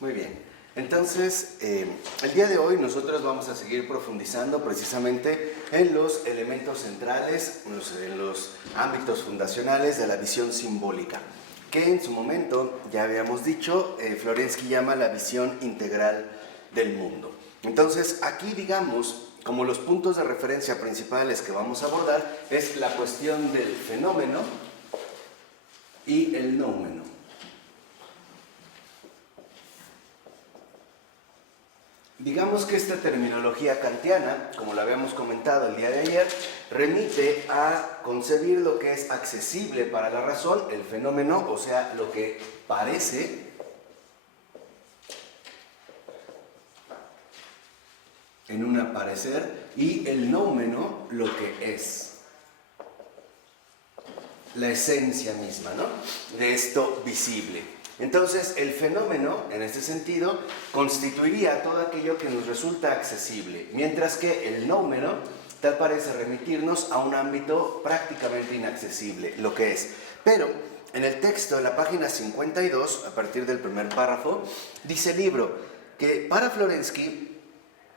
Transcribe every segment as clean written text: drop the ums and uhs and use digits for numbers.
Muy bien. Entonces, el día de hoy nosotros vamos a seguir profundizando precisamente en los elementos centrales, en los ámbitos fundacionales de la visión simbólica, que en su momento, ya habíamos dicho, Florensky llama la visión integral del mundo. Entonces, aquí digamos, como los puntos de referencia principales que vamos a abordar, es la cuestión del fenómeno y el noumeno. Digamos que esta terminología kantiana, como lo habíamos comentado el día de ayer, remite a concebir lo que es accesible para la razón, el fenómeno, o sea, lo que parece, en un aparecer, y el noumeno, lo que es, la esencia misma, ¿no?, de esto visible. Entonces, el fenómeno, en este sentido, constituiría todo aquello que nos resulta accesible, mientras que el noumeno tal parece remitirnos a un ámbito prácticamente inaccesible, lo que es. Pero, en el texto, en la página 52, a partir del primer párrafo, dice el libro que para Florensky,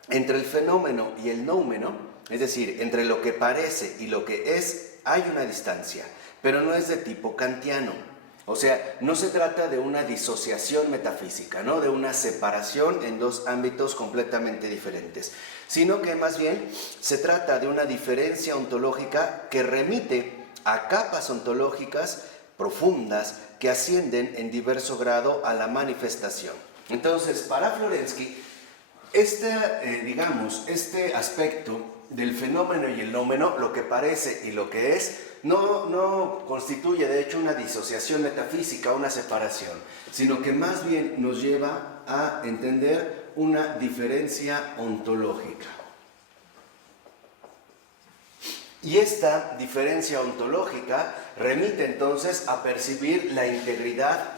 entre el fenómeno y el noumeno, es decir, entre lo que parece y lo que es, hay una distancia, pero no es de tipo kantiano. O sea, no se trata de una disociación metafísica, ¿no?, de una separación en dos ámbitos completamente diferentes, sino que más bien se trata de una diferencia ontológica que remite a capas ontológicas profundas que ascienden en diverso grado a la manifestación. Entonces, para Florensky, este aspecto del fenómeno y el noumeno, lo que parece y lo que es, no constituye de hecho una disociación metafísica, una separación, sino que más bien nos lleva a entender una diferencia ontológica. Y esta diferencia ontológica remite entonces a percibir la integridad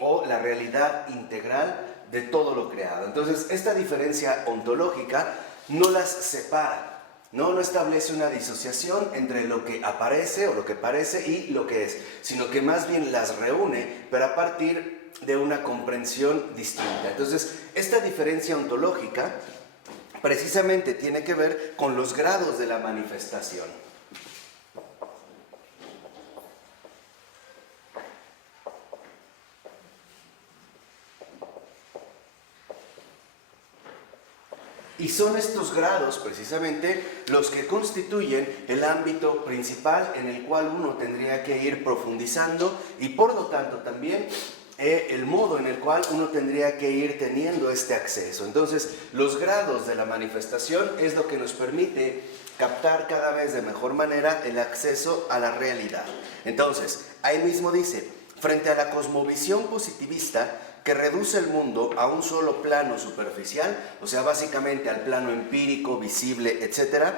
o la realidad integral de todo lo creado. Entonces, esta diferencia ontológica no las separa. No establece una disociación entre lo que aparece o lo que parece y lo que es, sino que más bien las reúne, pero a partir de una comprensión distinta. Entonces, esta diferencia ontológica precisamente tiene que ver con los grados de la manifestación. Y son estos grados, precisamente, los que constituyen el ámbito principal en el cual uno tendría que ir profundizando y, por lo tanto, también el modo en el cual uno tendría que ir teniendo este acceso. Entonces, los grados de la manifestación es lo que nos permite captar cada vez de mejor manera el acceso a la realidad. Entonces, ahí mismo dice, frente a la cosmovisión positivista, que reduce el mundo a un solo plano superficial, o sea, básicamente al plano empírico, visible, etc.,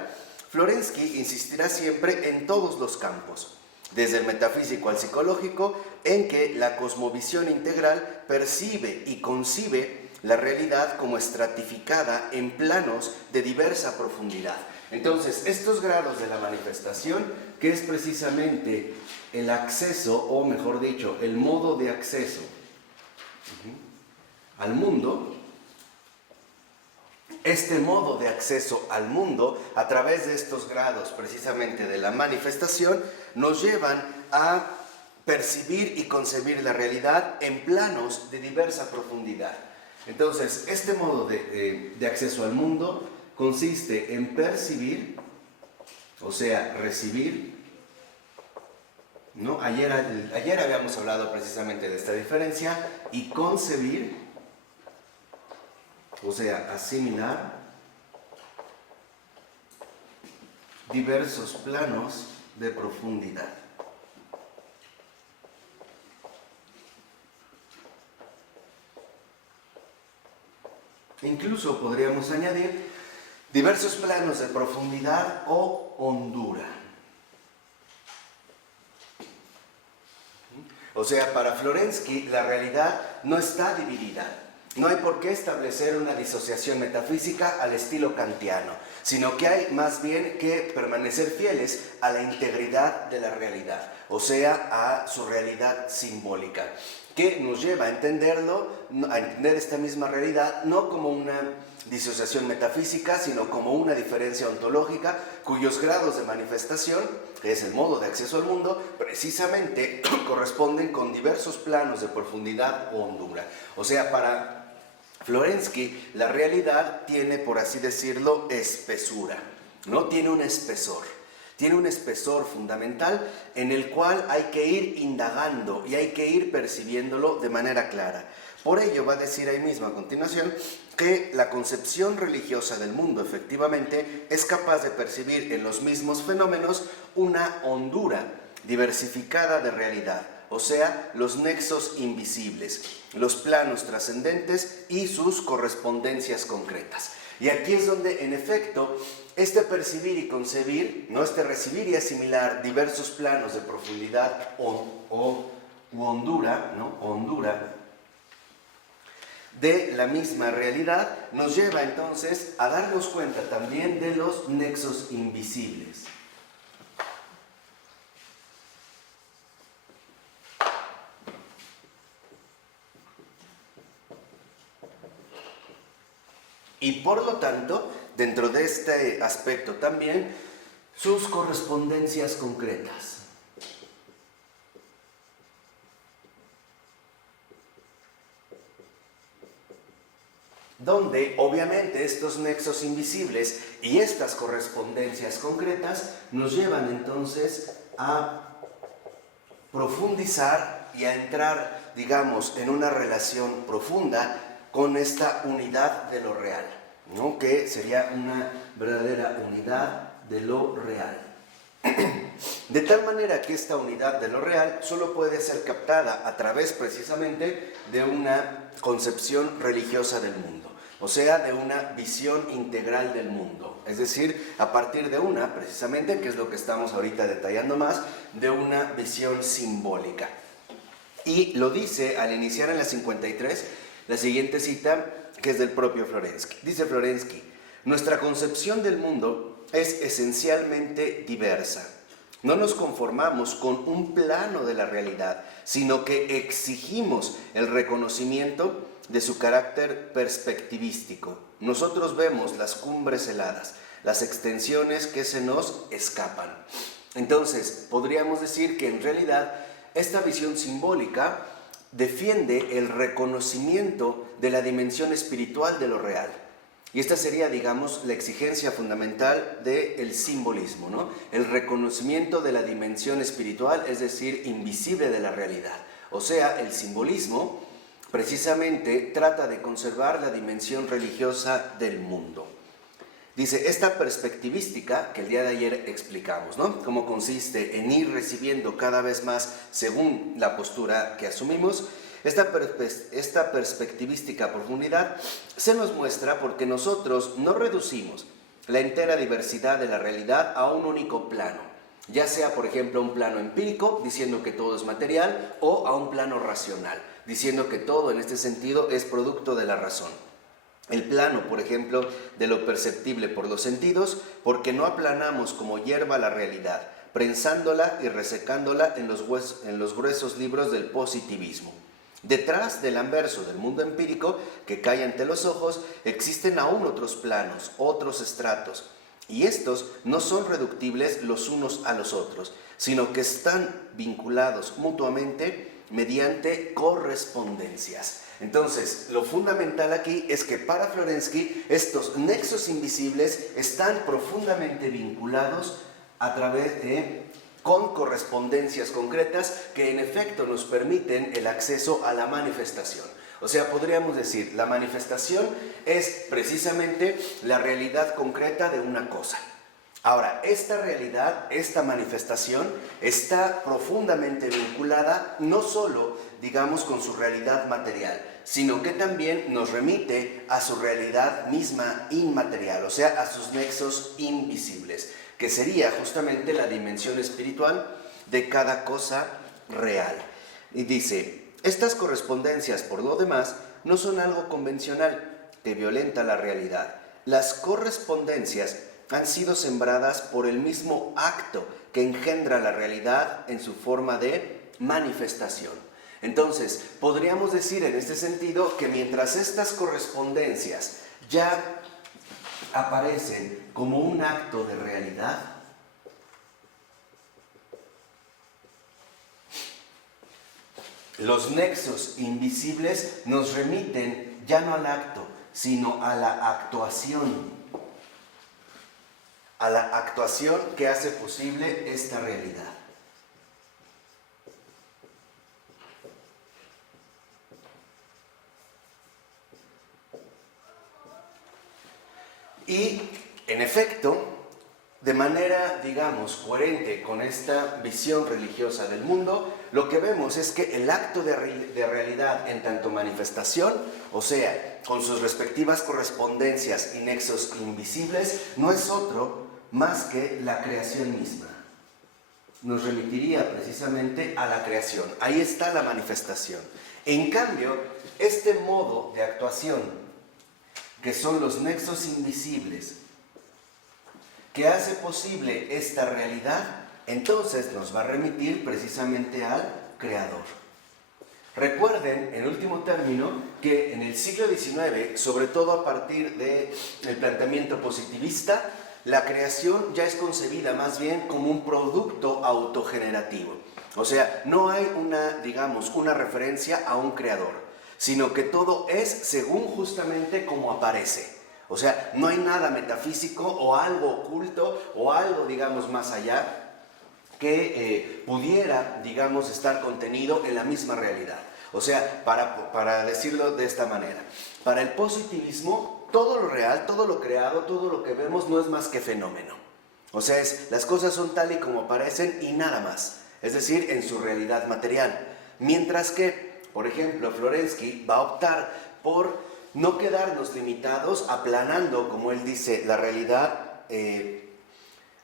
Florensky insistirá siempre en todos los campos, desde el metafísico al psicológico, en que la cosmovisión integral percibe y concibe la realidad como estratificada en planos de diversa profundidad. Entonces, estos grados de la manifestación, que es precisamente el acceso, o mejor dicho, el modo de acceso al mundo, este modo de acceso al mundo a través de estos grados precisamente de la manifestación nos llevan a percibir y concebir la realidad en planos de diversa profundidad. Entonces, este modo de acceso al mundo consiste en percibir, o sea, recibir, ¿no? Ayer habíamos hablado precisamente de esta diferencia, y concebir, o sea, asimilar diversos planos de profundidad. Incluso podríamos añadir diversos planos de profundidad o hondura. O sea, para Florensky la realidad no está dividida. No hay por qué establecer una disociación metafísica al estilo kantiano, sino que hay más bien que permanecer fieles a la integridad de la realidad, o sea, a su realidad simbólica. que nos lleva a entenderlo, a entender esta misma realidad, no como una disociación metafísica, sino como una diferencia ontológica, cuyos grados de manifestación, que es el modo de acceso al mundo, precisamente corresponden con diversos planos de profundidad o hondura. O sea, para Florensky, la realidad tiene, por así decirlo, espesura, ¿no? Tiene un espesor. Tiene un espesor fundamental en el cual hay que ir indagando y hay que ir percibiéndolo de manera clara. Por ello va a decir ahí mismo a continuación que la concepción religiosa del mundo efectivamente es capaz de percibir en los mismos fenómenos una hondura diversificada de realidad, o sea, los nexos invisibles, los planos trascendentes y sus correspondencias concretas. Y aquí es donde, en efecto, este percibir y concebir, ¿no? Este recibir y asimilar diversos planos de profundidad u hondura, ¿no? Hondura de la misma realidad, nos lleva entonces a darnos cuenta también de los nexos invisibles. Y por lo tanto, dentro de este aspecto también, sus correspondencias concretas. Donde obviamente estos nexos invisibles y estas correspondencias concretas nos llevan entonces a profundizar y a entrar, digamos, en una relación profunda con esta unidad de lo real, ¿no? Que sería una verdadera unidad de lo real. De tal manera que esta unidad de lo real solo puede ser captada a través precisamente de una concepción religiosa del mundo, o sea, de una visión integral del mundo, es decir, a partir de una, precisamente, que es lo que estamos ahorita detallando más, de una visión simbólica. Y lo dice al iniciar en la 53, la siguiente cita, que es del propio Florensky. Dice Florensky: nuestra concepción del mundo es esencialmente diversa. No nos conformamos con un plano de la realidad, sino que exigimos el reconocimiento de su carácter perspectivístico. Nosotros vemos las cumbres heladas, las extensiones que se nos escapan. Entonces, podríamos decir que en realidad esta visión simbólica defiende el reconocimiento de la dimensión espiritual de lo real. Y esta sería, digamos, la exigencia fundamental del simbolismo, ¿no? El reconocimiento de la dimensión espiritual, es decir, invisible de la realidad. O sea, el simbolismo precisamente trata de conservar la dimensión religiosa del mundo. Dice, esta perspectivística que el día de ayer explicamos, ¿no? Cómo consiste en ir recibiendo cada vez más según la postura que asumimos. Esta perspectivística profundidad se nos muestra porque nosotros no reducimos la entera diversidad de la realidad a un único plano, ya sea, por ejemplo, un plano empírico, diciendo que todo es material, o a un plano racional, diciendo que todo en este sentido es producto de la razón. El plano, por ejemplo, de lo perceptible por los sentidos, porque no aplanamos como hierba la realidad, prensándola y resecándola en los gruesos libros del positivismo. Detrás del anverso del mundo empírico que cae ante los ojos, existen aún otros planos, otros estratos, y estos no son reductibles los unos a los otros, sino que están vinculados mutuamente mediante correspondencias. Entonces, lo fundamental aquí es que para Florensky estos nexos invisibles están profundamente vinculados a través con correspondencias concretas que en efecto nos permiten el acceso a la manifestación. O sea, podríamos decir, la manifestación es precisamente la realidad concreta de una cosa. Ahora, esta realidad, esta manifestación, está profundamente vinculada no solo, digamos, con su realidad material, sino que también nos remite a su realidad misma inmaterial, o sea, a sus nexos invisibles, que sería justamente la dimensión espiritual de cada cosa real. Y dice, estas correspondencias, por lo demás, no son algo convencional que violenta la realidad. Las correspondencias han sido sembradas por el mismo acto que engendra la realidad en su forma de manifestación. Entonces, podríamos decir en este sentido que mientras estas correspondencias ya aparecen como un acto de realidad, los nexos invisibles nos remiten ya no al acto, sino a la actuación que hace posible esta realidad. Y, en efecto, de manera, digamos, coherente con esta visión religiosa del mundo, lo que vemos es que el acto de realidad en tanto manifestación, o sea, con sus respectivas correspondencias y nexos invisibles, no es otro más que la creación misma. Nos remitiría precisamente a la creación. Ahí está la manifestación. En cambio, este modo de actuación, que son los nexos invisibles, que hace posible esta realidad, entonces nos va a remitir precisamente al Creador. Recuerden, en último término, que en el siglo XIX, sobre todo a partir del planteamiento positivista, la creación ya es concebida más bien como un producto autogenerativo. O sea, no hay una referencia a un creador, sino que todo es según justamente como aparece. O sea, no hay nada metafísico o algo oculto o algo, digamos, más allá que pudiera, digamos, estar contenido en la misma realidad. O sea, para decirlo de esta manera, para el positivismo, todo lo real, todo lo creado, todo lo que vemos no es más que fenómeno. O sea, las cosas son tal y como aparecen y nada más. Es decir, en su realidad material. Mientras que, por ejemplo, Florensky va a optar por no quedarnos limitados aplanando, como él dice, la realidad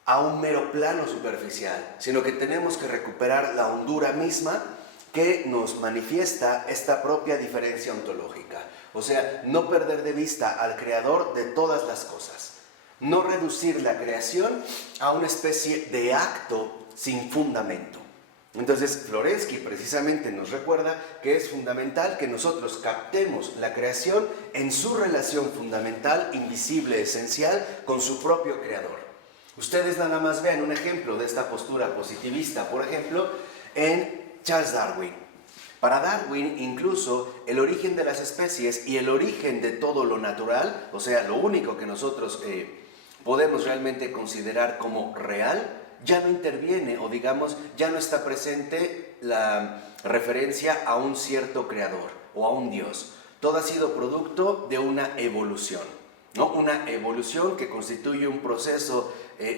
a un mero plano superficial, sino que tenemos que recuperar la hondura misma que nos manifiesta esta propia diferencia ontológica. O sea, no perder de vista al creador de todas las cosas. No reducir la creación a una especie de acto sin fundamento. Entonces, Florensky precisamente nos recuerda que es fundamental que nosotros captemos la creación en su relación fundamental, invisible, esencial, con su propio creador. Ustedes nada más vean un ejemplo de esta postura positivista, por ejemplo, en Charles Darwin. Para Darwin, incluso el origen de las especies y el origen de todo lo natural, o sea, lo único que nosotros podemos realmente considerar como real, ya no interviene o digamos ya no está presente la referencia a un cierto creador o a un Dios. Todo ha sido producto de una evolución, ¿no? Una evolución que constituye un proceso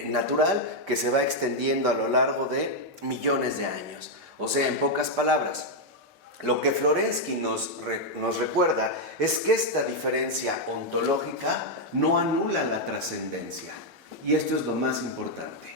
natural que se va extendiendo a lo largo de millones de años. O sea, en pocas palabras, lo que Florensky nos recuerda es que esta diferencia ontológica no anula la trascendencia. Y esto es lo más importante.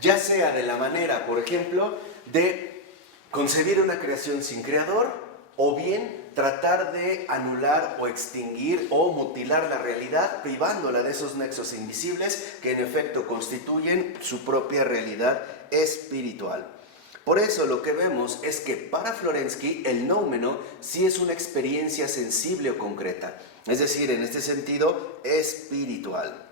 Ya sea de la manera, por ejemplo, de concebir una creación sin creador, o bien tratar de anular o extinguir o mutilar la realidad, privándola de esos nexos invisibles que en efecto constituyen su propia realidad espiritual. Por eso lo que vemos es que para Florensky el noumeno sí es una experiencia sensible o concreta, es decir, en este sentido espiritual.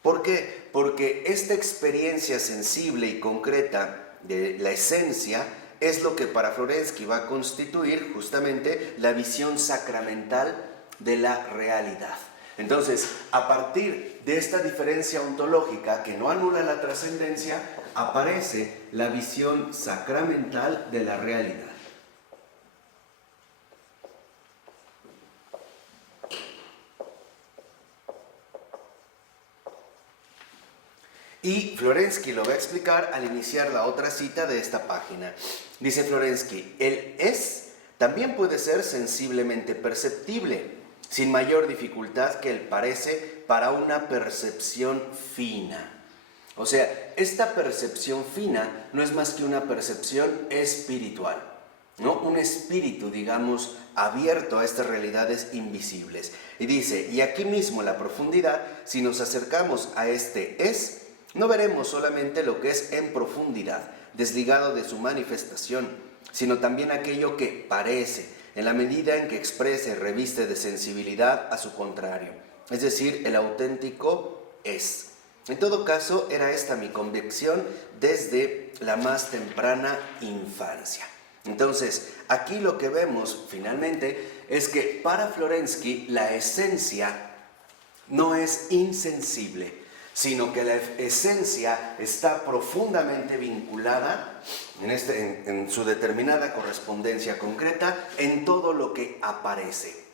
¿Por qué? Porque esta experiencia sensible y concreta de la esencia es lo que para Florensky va a constituir justamente la visión sacramental de la realidad. Entonces, a partir de esta diferencia ontológica que no anula la trascendencia, aparece la visión sacramental de la realidad. Y Florensky lo va a explicar al iniciar la otra cita de esta página. Dice Florensky, el es también puede ser sensiblemente perceptible, sin mayor dificultad que el parece para una percepción fina. O sea, esta percepción fina no es más que una percepción espiritual, ¿no? Un espíritu, digamos, abierto a estas realidades invisibles. Y dice, y aquí mismo la profundidad, si nos acercamos a este es, No veremos solamente lo que es en profundidad, desligado de su manifestación, sino también aquello que parece, en la medida en que expresa y reviste de sensibilidad a su contrario, es decir, el auténtico es. En todo caso, era esta mi convicción desde la más temprana infancia. Entonces, aquí lo que vemos finalmente es que para Florensky la esencia no es insensible, sino que la esencia está profundamente vinculada en su determinada correspondencia concreta en todo lo que aparece.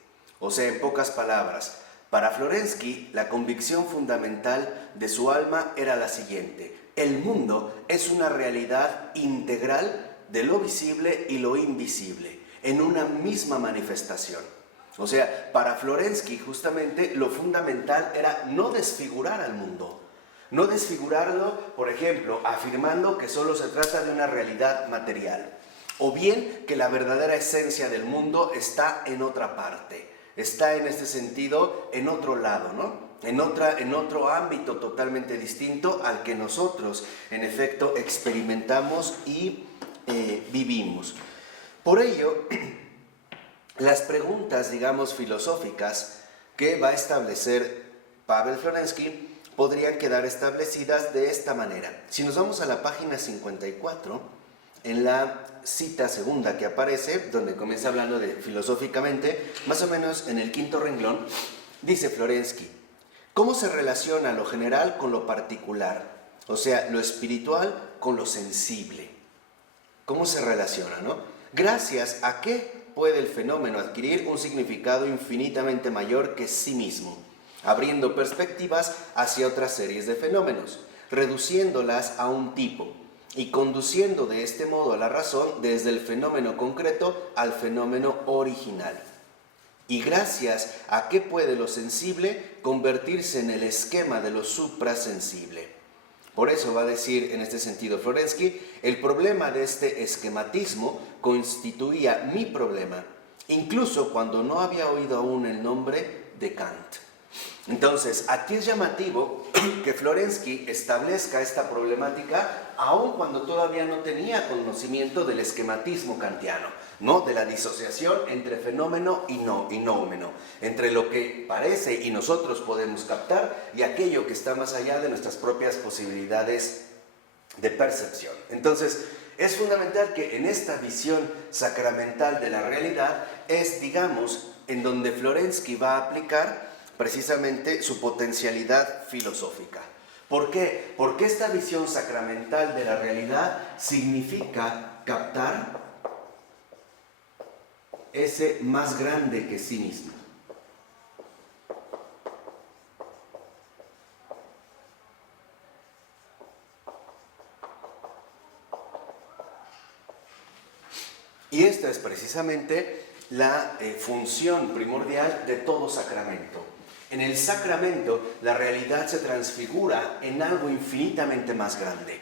O sea, en pocas palabras, para Florensky la convicción fundamental de su alma era la siguiente: el mundo es una realidad integral de lo visible y lo invisible, en una misma manifestación. O sea, para Florensky justamente lo fundamental era no desfigurar al mundo, no desfigurarlo, por ejemplo, afirmando que solo se trata de una realidad material, o bien que la verdadera esencia del mundo está en otra parte, está en este sentido en otro lado, ¿no? En otro ámbito totalmente distinto al que nosotros, en efecto, experimentamos y vivimos. Por ello, las preguntas, digamos, filosóficas que va a establecer Pavel Florensky podrían quedar establecidas de esta manera. Si nos vamos a la página 54, en la cita segunda que aparece, donde comienza hablando de filosóficamente, más o menos en el quinto renglón, dice Florensky: ¿cómo se relaciona lo general con lo particular? O sea, lo espiritual con lo sensible. ¿Cómo se relaciona, no? Gracias a qué puede el fenómeno adquirir un significado infinitamente mayor que sí mismo, abriendo perspectivas hacia otras series de fenómenos, reduciéndolas a un tipo y conduciendo de este modo a la razón desde el fenómeno concreto al fenómeno original. Y gracias a qué puede lo sensible convertirse en el esquema de lo suprasensible. Por eso va a decir en este sentido Florensky: el problema de este esquematismo constituía mi problema, incluso cuando no había oído aún el nombre de Kant. Entonces, aquí es llamativo que Florensky establezca esta problemática aun cuando todavía no tenía conocimiento del esquematismo kantiano, ¿no? De la disociación entre fenómeno y noumeno, entre lo que parece y nosotros podemos captar y aquello que está más allá de nuestras propias posibilidades de percepción. Entonces, es fundamental que en esta visión sacramental de la realidad es, digamos, en donde Florensky va a aplicar precisamente su potencialidad filosófica. ¿Por qué? Porque esta visión sacramental de la realidad significa captar ese más grande que sí mismo. Y esta es precisamente la función primordial de todo sacramento. En el sacramento la realidad se transfigura en algo infinitamente más grande.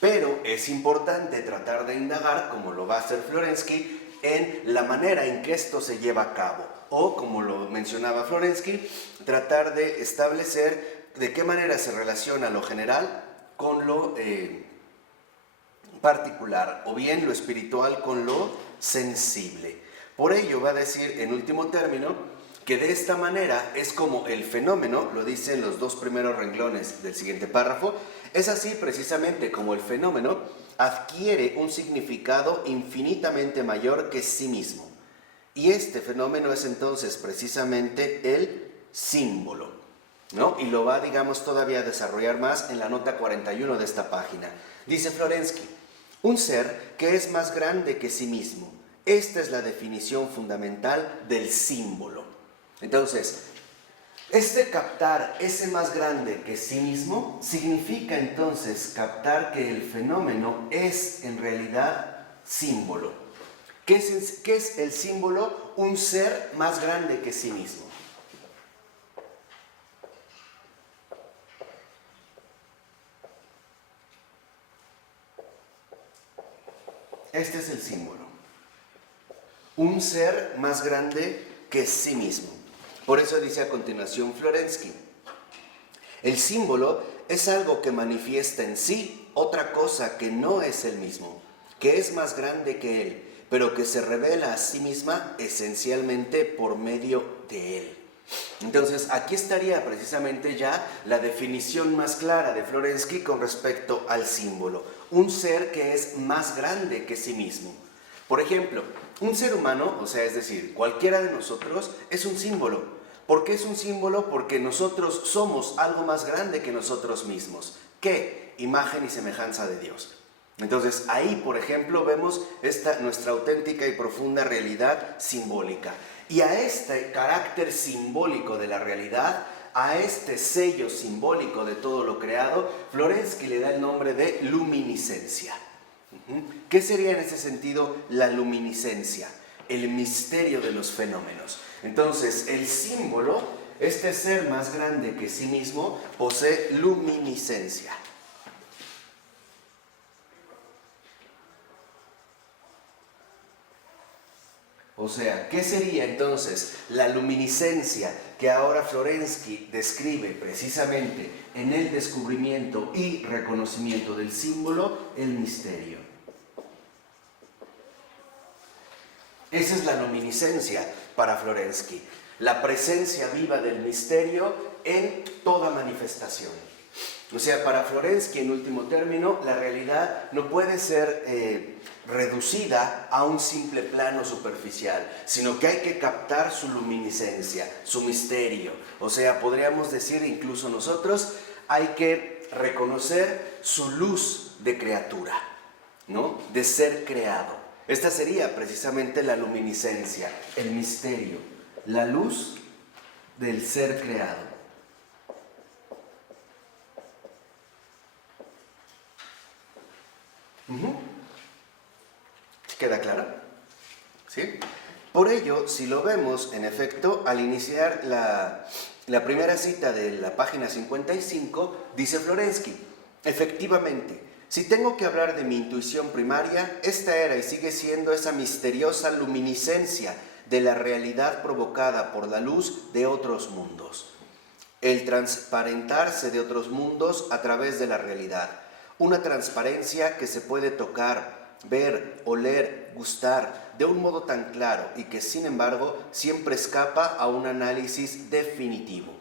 Pero es importante tratar de indagar, como lo va a hacer Florensky, en la manera en que esto se lleva a cabo. O, como lo mencionaba Florensky, tratar de establecer de qué manera se relaciona lo general con lo particular, o bien lo espiritual con lo sensible. Por ello va a decir, en último término, que de esta manera es como el fenómeno, lo dice en los dos primeros renglones del siguiente párrafo, es así precisamente como el fenómeno adquiere un significado infinitamente mayor que sí mismo. Y este fenómeno es entonces precisamente el símbolo, ¿no? Y lo va, digamos, todavía a desarrollar más en la nota 41 de esta página. Dice Florensky: un ser que es más grande que sí mismo. Esta es la definición fundamental del símbolo. Entonces, este captar ese más grande que sí mismo significa entonces captar que el fenómeno es en realidad símbolo. ¿Qué es el símbolo? Un ser más grande que sí mismo. Este es el símbolo. Un ser más grande que sí mismo. Por eso dice a continuación Florensky: el símbolo es algo que manifiesta en sí otra cosa que no es el mismo, que es más grande que él, pero que se revela a sí misma esencialmente por medio de él. Entonces, aquí estaría precisamente ya la definición más clara de Florensky con respecto al símbolo. Un ser que es más grande que sí mismo. Por ejemplo, un ser humano, o sea, es decir, cualquiera de nosotros, es un símbolo. ¿Por qué es un símbolo? Porque nosotros somos algo más grande que nosotros mismos. ¿Qué? Imagen y semejanza de Dios. Entonces, ahí, por ejemplo, vemos nuestra auténtica y profunda realidad simbólica. Y a este carácter simbólico de la realidad, a este sello simbólico de todo lo creado, Florensky le da el nombre de luminiscencia. ¿Qué sería en ese sentido la luminiscencia? El misterio de los fenómenos. Entonces, el símbolo, este ser más grande que sí mismo, posee luminiscencia. O sea, ¿qué sería entonces la luminiscencia que ahora Florensky describe precisamente en el descubrimiento y reconocimiento del símbolo? El misterio. Esa es la luminiscencia para Florensky, la presencia viva del misterio en toda manifestación. O sea, para Florensky, en último término, la realidad no puede ser reducida a un simple plano superficial, sino que hay que captar su luminiscencia, su misterio. O sea, podríamos decir incluso nosotros, hay que reconocer su luz de criatura, ¿no? De ser creado. Esta sería precisamente la luminiscencia, el misterio, la luz del ser creado. ¿Queda claro? ¿Sí? Por ello, si lo vemos, en efecto, al iniciar la primera cita de la página 55, dice Florensky, efectivamente, si tengo que hablar de mi intuición primaria, esta era y sigue siendo esa misteriosa luminiscencia de la realidad provocada por la luz de otros mundos. El transparentarse de otros mundos a través de la realidad. Una transparencia que se puede tocar, ver, oler, gustar de un modo tan claro y que sin embargo siempre escapa a un análisis definitivo,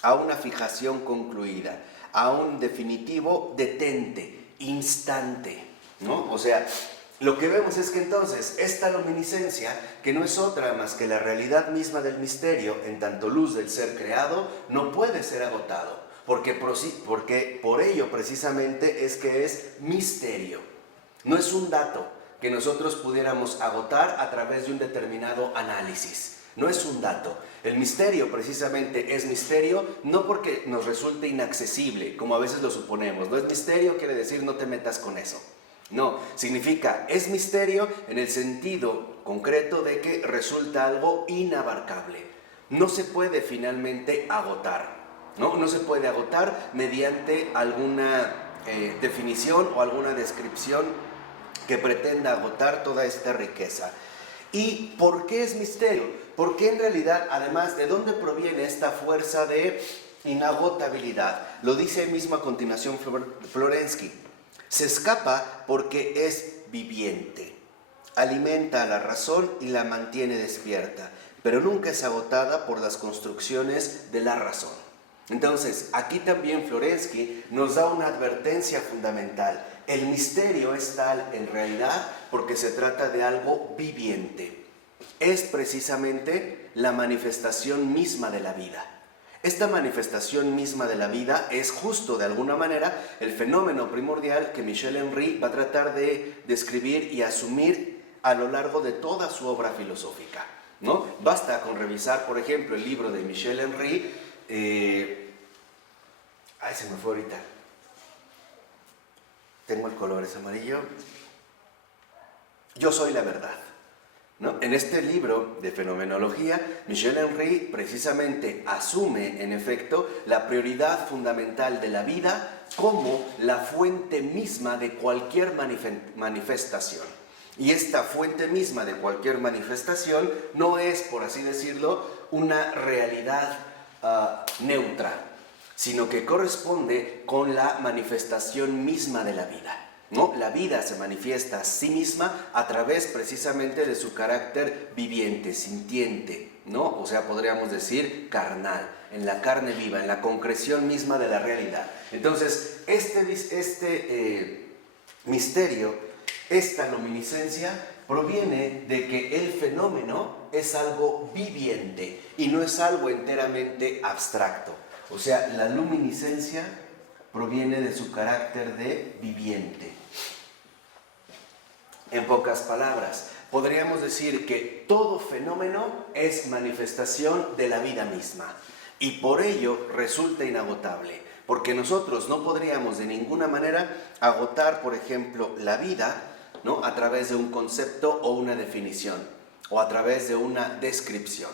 a una fijación concluida, a un definitivo detente, instante, ¿no? O sea, lo que vemos es que entonces esta luminiscencia, que no es otra más que la realidad misma del misterio, en tanto luz del ser creado, no puede ser agotado, porque por ello precisamente es que es misterio. No es un dato que nosotros pudiéramos agotar a través de un determinado análisis. No es un dato. El misterio precisamente es misterio no porque nos resulte inaccesible, como a veces lo suponemos. No es misterio, quiere decir no te metas con eso. No, significa es misterio en el sentido concreto de que resulta algo inabarcable. No se puede finalmente agotar, ¿no? No se puede agotar mediante alguna definición o alguna descripción que pretenda agotar toda esta riqueza. ¿Y por qué es misterio? Porque en realidad, además, ¿de dónde proviene esta fuerza de inagotabilidad? Lo dice él mismo a continuación Florensky. Se escapa porque es viviente, alimenta a la razón y la mantiene despierta, pero nunca es agotada por las construcciones de la razón. Entonces, aquí también Florensky nos da una advertencia fundamental. El misterio es tal en realidad porque se trata de algo viviente. Es precisamente la manifestación misma de la vida. Esta manifestación misma de la vida es justo de alguna manera el fenómeno primordial que Michel Henry va a tratar de describir y asumir a lo largo de toda su obra filosófica, ¿no? Basta con revisar, por ejemplo, el libro de Michel Henry. Se me fue ahorita. Tengo el color, es amarillo. Yo soy la verdad, ¿no? En este libro de fenomenología, Michel Henry precisamente asume, en efecto, la prioridad fundamental de la vida como la fuente misma de cualquier manifestación. Y esta fuente misma de cualquier manifestación no es, por así decirlo, una realidad neutra, sino que corresponde con la manifestación misma de la vida, ¿no? La vida se manifiesta a sí misma a través precisamente de su carácter viviente, sintiente, ¿no? O sea, podríamos decir carnal, en la carne viva, en la concreción misma de la realidad. Entonces, este misterio, esta luminiscencia, proviene de que el fenómeno es algo viviente y no es algo enteramente abstracto. O sea, la luminiscencia proviene de su carácter de viviente. En pocas palabras, podríamos decir que todo fenómeno es manifestación de la vida misma y por ello resulta inagotable, porque nosotros no podríamos de ninguna manera agotar, por ejemplo, la vida, ¿no?, a través de un concepto o una definición, o a través de una descripción.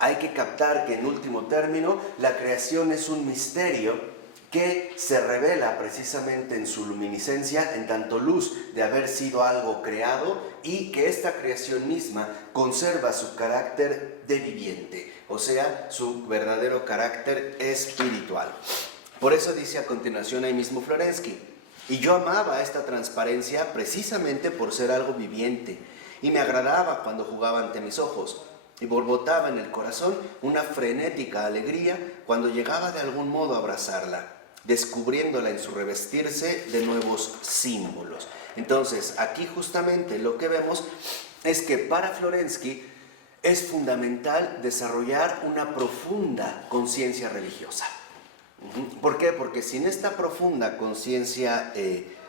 Hay que captar que en último término la creación es un misterio que se revela precisamente en su luminiscencia, en tanto luz de haber sido algo creado, y que esta creación misma conserva su carácter de viviente, o sea, su verdadero carácter espiritual. Por eso dice a continuación ahí mismo Florensky: y yo amaba esta transparencia precisamente por ser algo viviente, y me agradaba cuando jugaba ante mis ojos, y borbotaba en el corazón una frenética alegría cuando llegaba de algún modo a abrazarla, descubriéndola en su revestirse de nuevos símbolos. Entonces, aquí justamente lo que vemos es que para Florensky es fundamental desarrollar una profunda conciencia religiosa. ¿Por qué? Porque sin esta profunda conciencia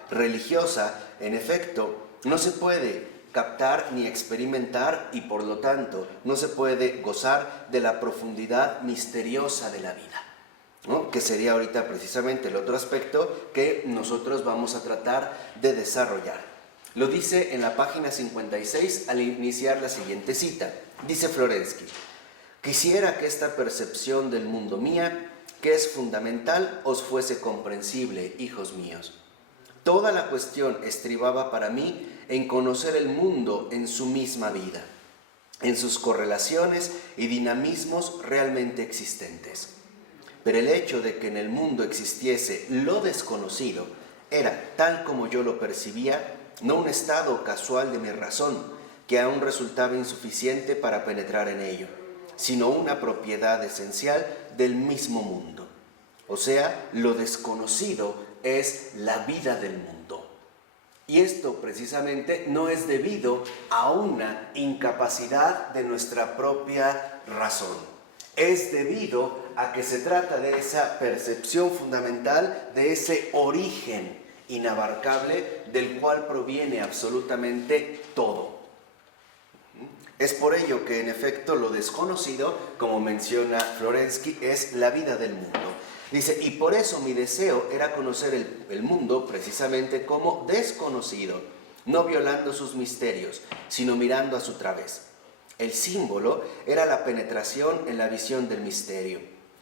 religiosa, en efecto, no se puede captar ni experimentar, y por lo tanto no se puede gozar de la profundidad misteriosa de la vida, ¿no?, que sería ahorita precisamente el otro aspecto que nosotros vamos a tratar de desarrollar. Lo dice en la página 56 al iniciar la siguiente cita. Dice Florensky: quisiera que esta percepción del mundo mía, que es fundamental, os fuese comprensible, hijos míos. Toda la cuestión estribaba para mí en conocer el mundo en su misma vida, en sus correlaciones y dinamismos realmente existentes. Pero el hecho de que en el mundo existiese lo desconocido era, tal como yo lo percibía, no un estado casual de mi razón, que aún resultaba insuficiente para penetrar en ello, sino una propiedad esencial del mismo mundo. O sea, lo desconocido es la vida del mundo. Y esto precisamente no es debido a una incapacidad de nuestra propia razón. Es debido a que se trata de esa percepción fundamental, de ese origen inabarcable del cual proviene absolutamente todo. Es por ello que en efecto lo desconocido, como menciona Florensky, es la vida del mundo. Dice, y por eso mi deseo era conocer el mundo precisamente como desconocido, no violando sus misterios, sino mirando a su través. El símbolo era la penetración en la visión del misterio,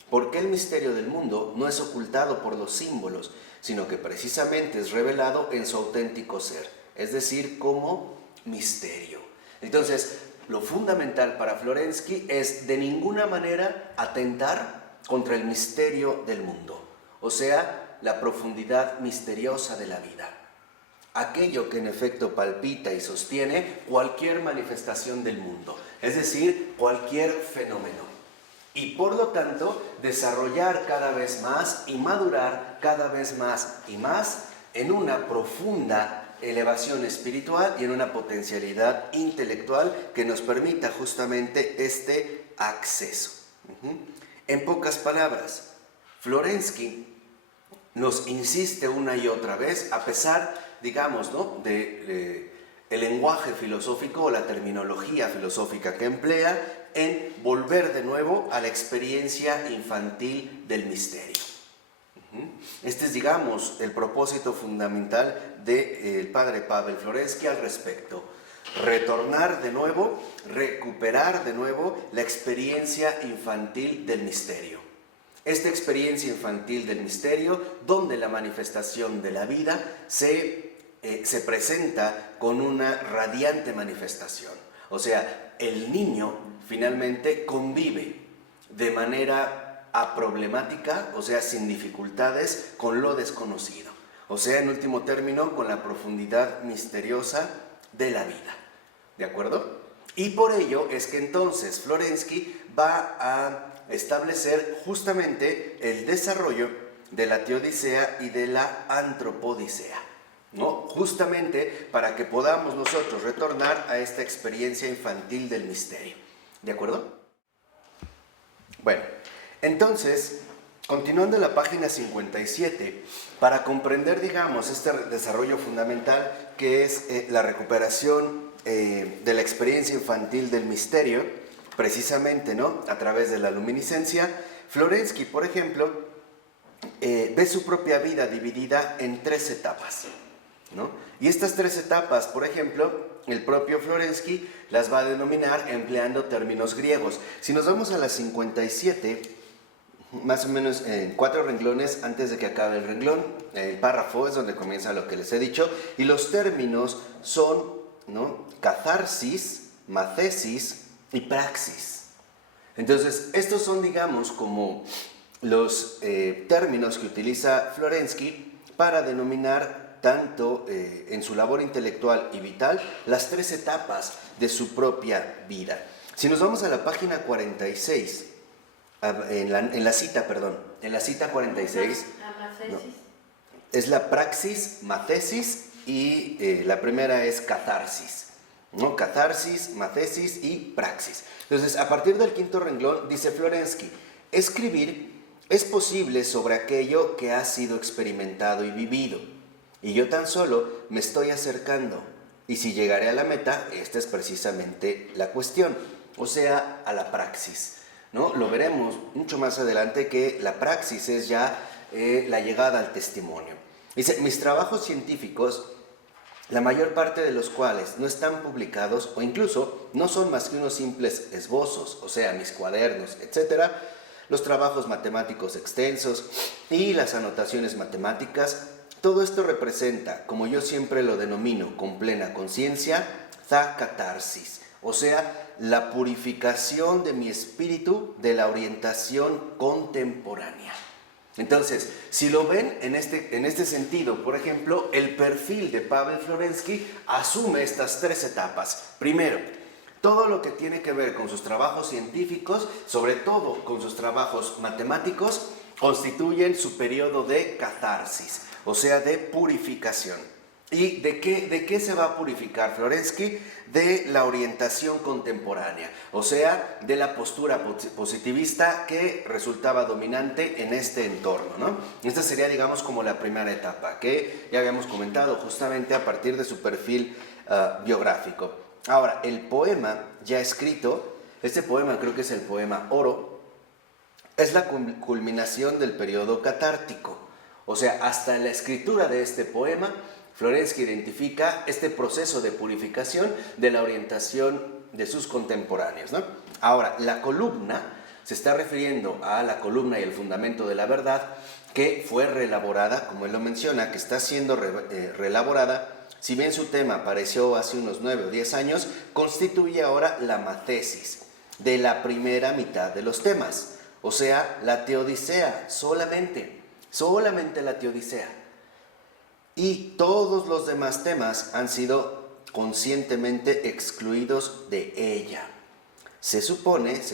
porque el misterio del mundo no es ocultado por los símbolos, sino que precisamente es revelado en su auténtico ser, es decir, como misterio. Entonces, lo fundamental para Florensky es de ninguna manera atentar contra el misterio del mundo, o sea, la profundidad misteriosa de la vida. Aquello que en efecto palpita y sostiene cualquier manifestación del mundo, es decir, cualquier fenómeno. Y por lo tanto, desarrollar cada vez más y madurar cada vez más y más en una profunda elevación espiritual y en una potencialidad intelectual que nos permita justamente este acceso. En pocas palabras, Florensky nos insiste una y otra vez, a pesar, digamos, ¿no?, de el lenguaje filosófico o la terminología filosófica que emplea, en volver de nuevo a la experiencia infantil del misterio. Este es, digamos, el propósito fundamental del padre Pavel Florensky al respecto. Retornar de nuevo, recuperar de nuevo la experiencia infantil del misterio. Esta experiencia infantil del misterio, donde la manifestación de la vida se presenta con una radiante manifestación. O sea, el niño finalmente convive de manera aproblemática, o sea, sin dificultades, con lo desconocido. O sea, en último término, con la profundidad misteriosa de la vida. ¿De acuerdo? Y por ello es que entonces Florensky va a establecer justamente el desarrollo de la teodicea y de la antropodicea, ¿no? Justamente para que podamos nosotros retornar a esta experiencia infantil del misterio. ¿De acuerdo? Bueno, entonces, continuando en la página 57, para comprender, digamos, este desarrollo fundamental que es la recuperación de la experiencia infantil del misterio, precisamente, ¿no?, a través de la luminiscencia, Florensky, por ejemplo, ve su propia vida dividida en 3 etapas, ¿no? Y estas 3 etapas, por ejemplo, el propio Florensky las va a denominar empleando términos griegos. Si nos vamos a la 57, más o menos en 4 renglones antes de que acabe el renglón, el párrafo es donde comienza lo que les he dicho, y los términos son, ¿no?, catarsis, mathesis y praxis. Entonces, estos son, digamos, como los términos que utiliza Florensky para denominar tanto en su labor intelectual y vital las 3 etapas de su propia vida. Si nos vamos a la página 46, en la cita 46, no, es la praxis, mathesis y la primera es catarsis, ¿no? Catarsis, mathesis y praxis. Entonces, a partir del 5.º renglón, dice Florensky, escribir es posible sobre aquello que ha sido experimentado y vivido, y yo tan solo me estoy acercando, y si llegaré a la meta, esta es precisamente la cuestión, o sea, a la praxis, ¿no? Lo veremos mucho más adelante que la praxis es ya la llegada al testimonio. Dice, mis trabajos científicos, la mayor parte de los cuales no están publicados o incluso no son más que unos simples esbozos, o sea, mis cuadernos, etc., los trabajos matemáticos extensos y las anotaciones matemáticas, todo esto representa, como yo siempre lo denomino con plena conciencia, la catarsis, o sea, la purificación de mi espíritu de la orientación contemporánea. Entonces, si lo ven en este sentido, por ejemplo, el perfil de Pavel Florensky asume estas 3 etapas. Primero, todo lo que tiene que ver con sus trabajos científicos, sobre todo con sus trabajos matemáticos, constituyen su periodo de catarsis, o sea, de purificación. ¿Y de qué se va a purificar Florensky? De la orientación contemporánea, o sea, de la postura positivista que resultaba dominante en este entorno, ¿no? Esta sería, digamos, como la primera etapa, que ya habíamos comentado justamente a partir de su perfil biográfico. Ahora, el poema ya escrito, este poema creo que es el poema Oro, es la culminación del periodo catártico. O sea, hasta la escritura de este poema, Florensky identifica este proceso de purificación de la orientación de sus contemporáneos, ¿no? Ahora, la columna se está refiriendo a la columna y el fundamento de la verdad, que fue reelaborada, como él lo menciona, que está siendo reelaborada. Si bien su tema apareció hace unos 9 o 10 años, constituye ahora la mathesis de la primera mitad de los temas, o sea, la teodicea, solamente la teodicea. Y todos los demás temas han sido conscientemente excluidos de ella. Se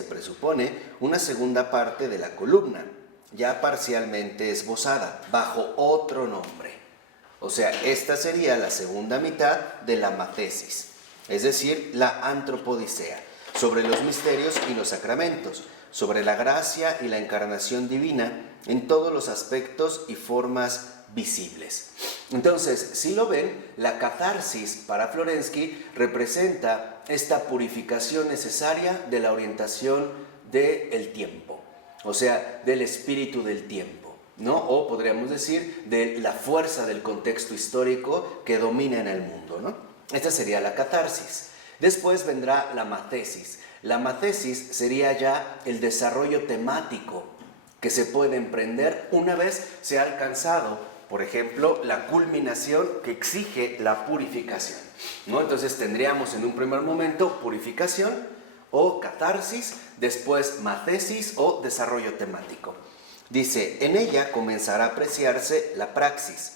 presupone una segunda parte de la columna, ya parcialmente esbozada, bajo otro nombre. O sea, esta sería la segunda mitad de la mathesis, es decir, la antropodicea, sobre los misterios y los sacramentos, sobre la gracia y la encarnación divina en todos los aspectos y formas visibles. Entonces, si lo ven, la catarsis para Florensky representa esta purificación necesaria de la orientación del tiempo, o sea, del espíritu del tiempo, ¿no? O podríamos decir de la fuerza del contexto histórico que domina en el mundo, ¿no? Esta sería la catarsis. Después vendrá la mathesis. La mathesis sería ya el desarrollo temático que se puede emprender una vez se ha alcanzado, por ejemplo, la culminación que exige la purificación, ¿no? Entonces tendríamos en un primer momento purificación, o catarsis, después mathesis o desarrollo temático. Dice, en ella comenzará a apreciarse la praxis,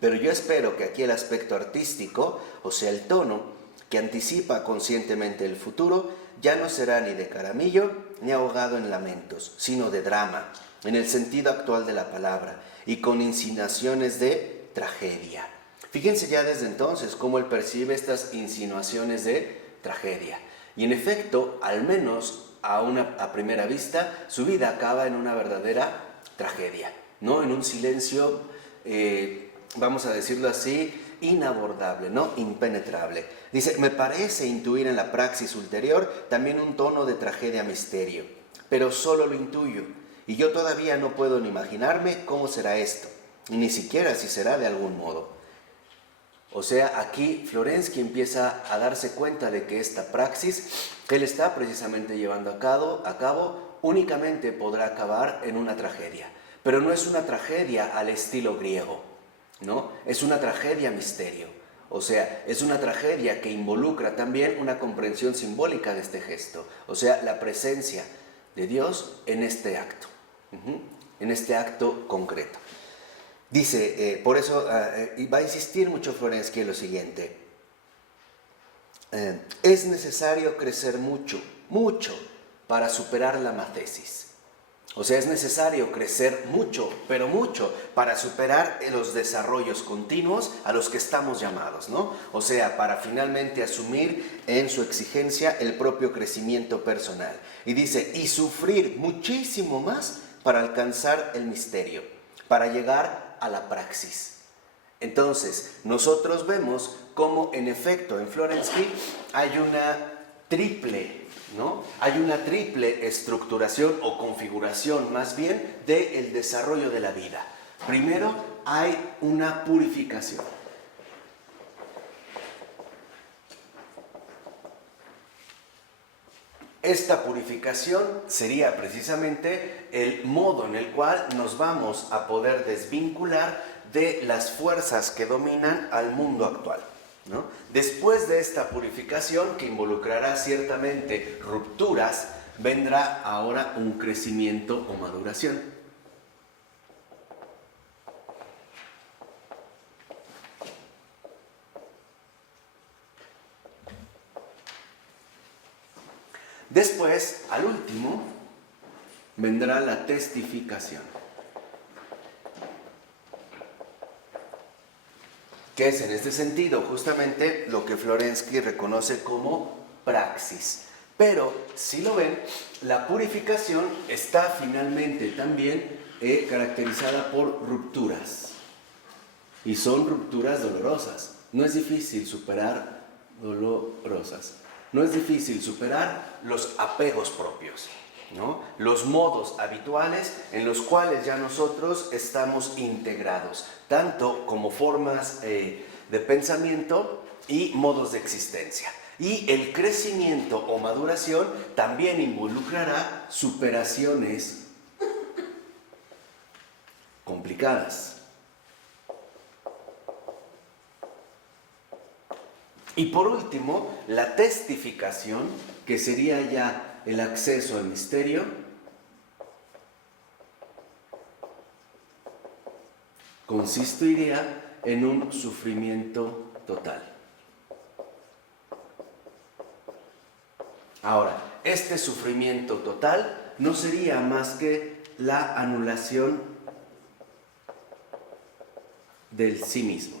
pero yo espero que aquí el aspecto artístico, o sea el tono, que anticipa conscientemente el futuro, ya no será ni de caramillo ni ahogado en lamentos, sino de drama, en el sentido actual de la palabra, y con insinuaciones de tragedia. Fíjense ya desde entonces cómo él percibe estas insinuaciones de tragedia. Y en efecto, al menos a primera vista, su vida acaba en una verdadera tragedia, ¿no? En un silencio, vamos a decirlo así, inabordable, ¿no? Impenetrable. Dice, me parece intuir en la praxis ulterior también un tono de tragedia misterio, pero solo lo intuyo, y yo todavía no puedo ni imaginarme cómo será esto, y ni siquiera si será de algún modo. O sea, aquí Florensky empieza a darse cuenta de que esta praxis que él está precisamente llevando a cabo únicamente podrá acabar en una tragedia. Pero no es una tragedia al estilo griego, ¿no? Es una tragedia misterio. O sea, es una tragedia que involucra también una comprensión simbólica de este gesto. O sea, la presencia de Dios en este acto, en este acto concreto. Dice, por eso va a insistir mucho Florensky en lo siguiente. Es necesario crecer mucho, mucho, para superar la mathesis. O sea, es necesario crecer mucho, pero mucho, para superar los desarrollos continuos a los que estamos llamados, ¿no? O sea, para finalmente asumir en su exigencia el propio crecimiento personal. Y dice, y sufrir muchísimo más para alcanzar el misterio, para llegar a la praxis. Entonces, nosotros vemos cómo en efecto en Florensky hay una triple, ¿no? Hay una triple estructuración o configuración más bien del desarrollo de la vida. Primero, hay una purificación. Esta purificación sería precisamente el modo en el cual nos vamos a poder desvincular de las fuerzas que dominan al mundo actual, ¿no? Después de esta purificación, que involucrará ciertamente rupturas, vendrá ahora un crecimiento o maduración. Después, al último, vendrá la testificación, que es en este sentido justamente lo que Florensky reconoce como praxis. Pero, si lo ven, la purificación está finalmente también caracterizada por rupturas. Y son rupturas dolorosas. No es difícil superar dolorosas. No es difícil superar los apegos propios, ¿no? Los modos habituales en los cuales ya nosotros estamos integrados, tanto como formas de pensamiento y modos de existencia. Y el crecimiento o maduración también involucrará superaciones complicadas. Y por último, la testificación, que sería ya el acceso al misterio, consistiría en un sufrimiento total. Ahora, este sufrimiento total no sería más que la anulación del sí mismo.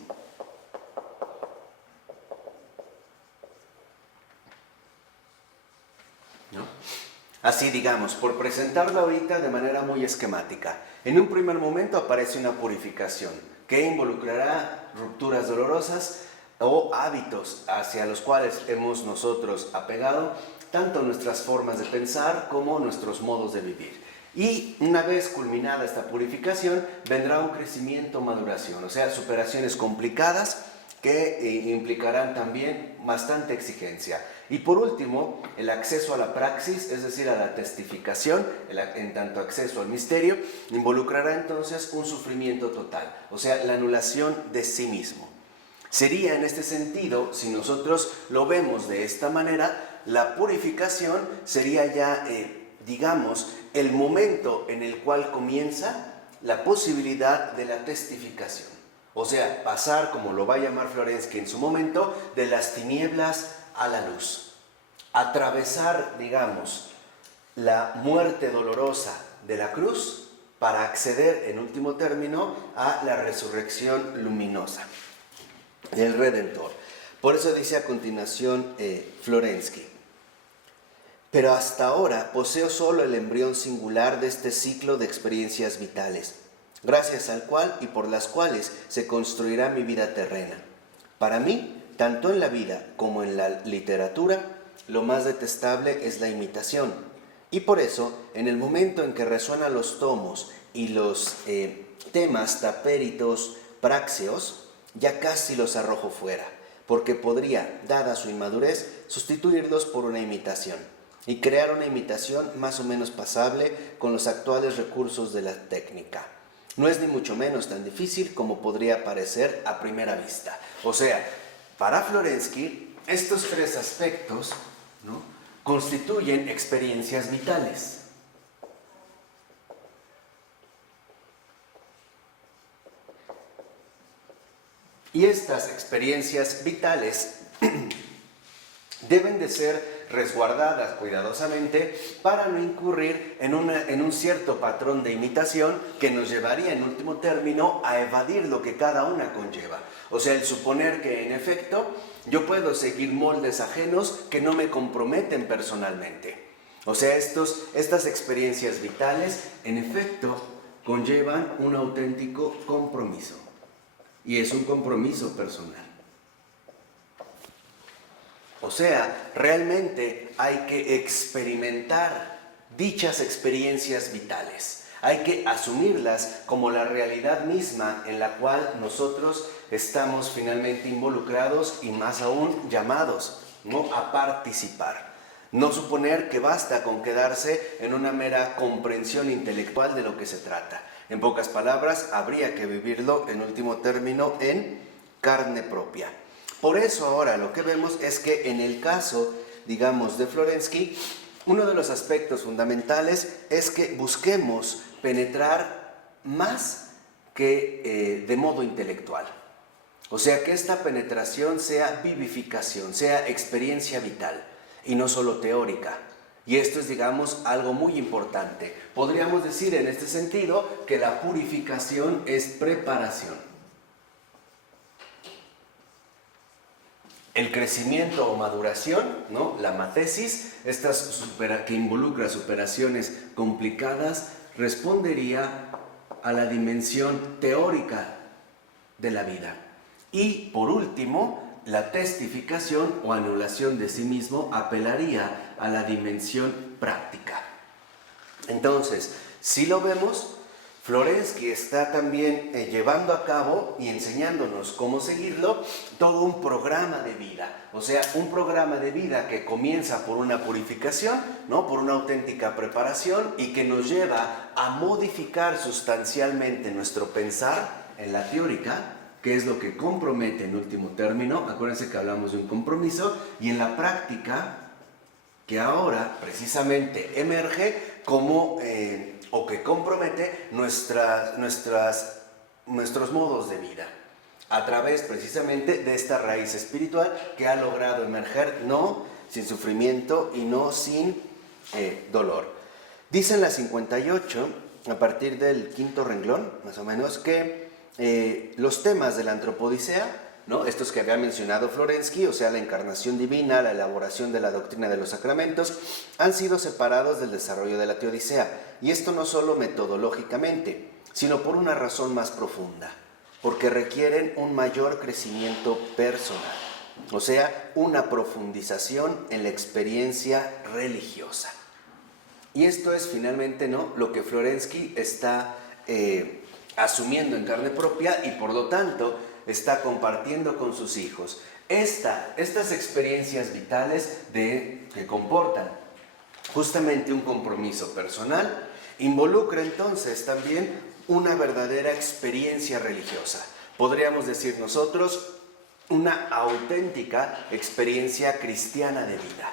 Así digamos, por presentarlo ahorita de manera muy esquemática. En un primer momento aparece una purificación que involucrará rupturas dolorosas o hábitos hacia los cuales hemos nosotros apegado tanto nuestras formas de pensar como nuestros modos de vivir. Y una vez culminada esta purificación, vendrá un crecimiento, maduración, o sea, superaciones complicadas que implicarán también bastante exigencia. Y por último, el acceso a la praxis, es decir, a la testificación, en tanto acceso al misterio, involucrará entonces un sufrimiento total, o sea, la anulación de sí mismo. Sería en este sentido, si nosotros lo vemos de esta manera, la purificación sería ya, digamos, el momento en el cual comienza la posibilidad de la testificación. O sea, pasar, como lo va a llamar Florensky en su momento, de las tinieblas a la luz. Atravesar, digamos, la muerte dolorosa de la cruz para acceder, en último término, a la resurrección luminosa del Redentor. Por eso dice a continuación Florensky: pero hasta ahora poseo solo el embrión singular de este ciclo de experiencias vitales, gracias al cual y por las cuales se construirá mi vida terrena. Para mí, tanto en la vida como en la literatura, lo más detestable es la imitación. Y por eso, en el momento en que resuenan los tomos y los temas tapéritos praxeos, ya casi los arrojo fuera, porque podría, dada su inmadurez, sustituirlos por una imitación y crear una imitación más o menos pasable con los actuales recursos de la técnica. No es ni mucho menos tan difícil como podría parecer a primera vista. O sea, para Florensky, estos tres aspectos, ¿no?, constituyen experiencias vitales. Y estas experiencias vitales deben de ser resguardadas cuidadosamente para no incurrir en un cierto patrón de imitación que nos llevaría en último término a evadir lo que cada una conlleva. O sea, el suponer que en efecto yo puedo seguir moldes ajenos que no me comprometen personalmente. O sea, estas experiencias vitales en efecto conllevan un auténtico compromiso. Y es un compromiso personal. O sea, realmente hay que experimentar dichas experiencias vitales. Hay que asumirlas como la realidad misma en la cual nosotros estamos finalmente involucrados y más aún llamados, ¿no?, a participar. No suponer que basta con quedarse en una mera comprensión intelectual de lo que se trata. En pocas palabras, habría que vivirlo en último término en carne propia. Por eso ahora lo que vemos es que en el caso, digamos, de Florensky, uno de los aspectos fundamentales es que busquemos penetrar más que de modo intelectual. O sea, que esta penetración sea vivificación, sea experiencia vital y no solo teórica. Y esto es, digamos, algo muy importante. Podríamos decir en este sentido que la purificación es preparación. El crecimiento o maduración, ¿no?, la matesis, que involucra superaciones complicadas, respondería a la dimensión teórica de la vida. Y por último, la testificación o anulación de sí mismo apelaría a la dimensión práctica. Entonces, si lo vemos, Florensky está también llevando a cabo y enseñándonos cómo seguirlo, todo un programa de vida. O sea, un programa de vida que comienza por una purificación, ¿no?, por una auténtica preparación y que nos lleva a modificar sustancialmente nuestro pensar en la teórica, que es lo que compromete en último término. Acuérdense que hablamos de un compromiso, y en la práctica, que ahora precisamente emerge como o que compromete nuestros modos de vida, a través precisamente de esta raíz espiritual que ha logrado emerger no sin sufrimiento y no sin dolor. Dice en la 58, a partir del quinto renglón, más o menos, que los temas de la antropodicea, ¿no?, estos que había mencionado Florensky, o sea, la encarnación divina, la elaboración de la doctrina de los sacramentos, han sido separados del desarrollo de la teodicea, y esto no solo metodológicamente, sino por una razón más profunda, porque requieren un mayor crecimiento personal, o sea, una profundización en la experiencia religiosa. Y esto es finalmente, ¿no?, lo que Florensky está asumiendo en carne propia y por lo tanto está compartiendo con sus hijos. Estas experiencias vitales que comportan justamente un compromiso personal, involucra entonces también una verdadera experiencia religiosa. Podríamos decir nosotros, una auténtica experiencia cristiana de vida.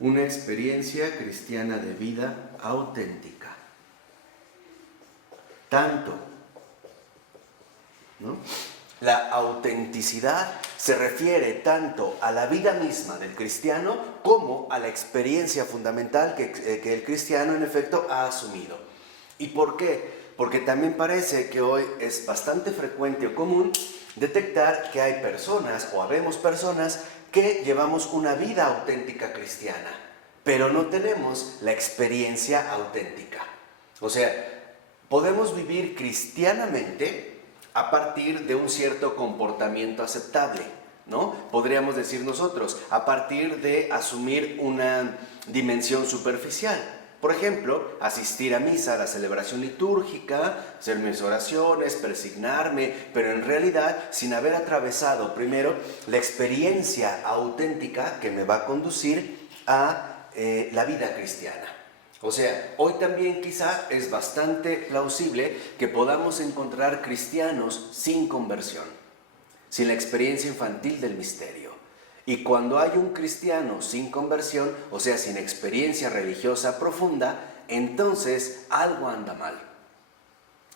Una experiencia cristiana de vida auténtica. Tanto, ¿no? La autenticidad se refiere tanto a la vida misma del cristiano como a la experiencia fundamental que el cristiano en efecto ha asumido. ¿Y por qué? Porque también parece que hoy es bastante frecuente o común detectar que hay personas o habemos personas que llevamos una vida auténtica cristiana, pero no tenemos la experiencia auténtica. O sea, podemos vivir cristianamente a partir de un cierto comportamiento aceptable, ¿no? Podríamos decir nosotros, a partir de asumir una dimensión superficial. Por ejemplo, asistir a misa, a la celebración litúrgica, hacer mis oraciones, persignarme, pero en realidad sin haber atravesado primero la experiencia auténtica que me va a conducir a la vida cristiana. O sea, hoy también quizá es bastante plausible que podamos encontrar cristianos sin conversión, sin la experiencia infantil del misterio. Y cuando hay un cristiano sin conversión, o sea, sin experiencia religiosa profunda, entonces algo anda mal.